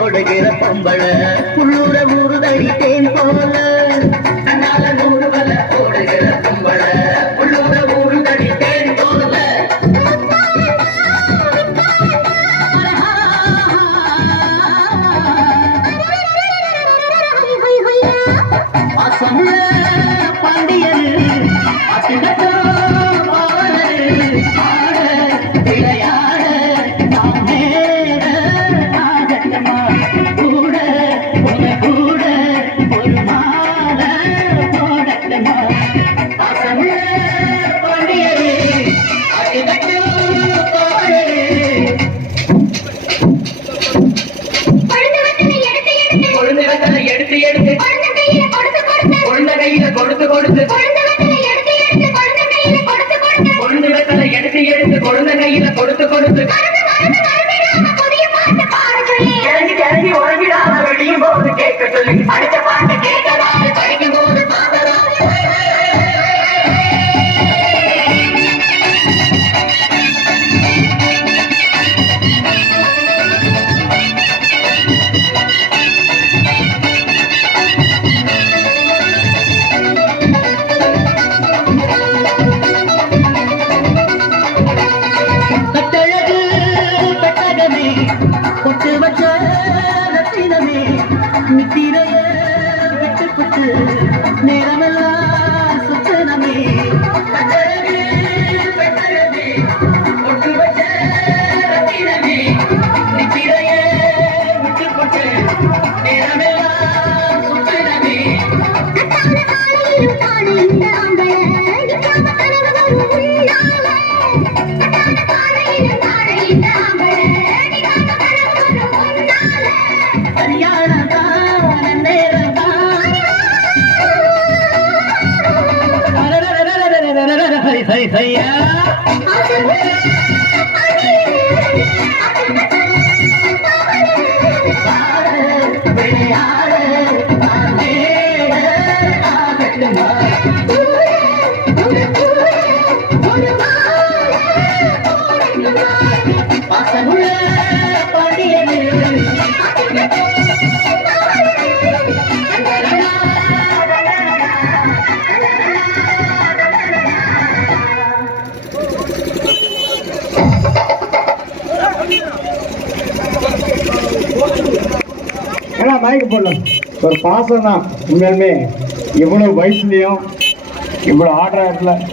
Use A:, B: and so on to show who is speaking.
A: போடுகிற பொம்பள உள்ளூர ஊறுதடி தேன் போல. தன்னால நூறு வல பொம்பள உள்ளூர ஊறுதடி தேன் போல. எடுத்து எடுத்து. கொண்ட கையில கொடுத்து கொடுத்து கொண்டு வெத்தலை எடுத்து எடுத்து. கொழுந்த கையில கொடுத்து கொடுத்து இறங்கி இறங்கி உறங்கிடாம வெளியும் போது கேட்க சொல்லி. படிச்ச பாட்டு புட்டு நேரமெல்லாம் சுத்தனமே
B: ஏன்னா மயக்க போடல ஒரு பாசம் தான் உண்மையாலுமே. இவ்வளவு வயசுலயும் இவ்வளவு ஆடுற இடத்துல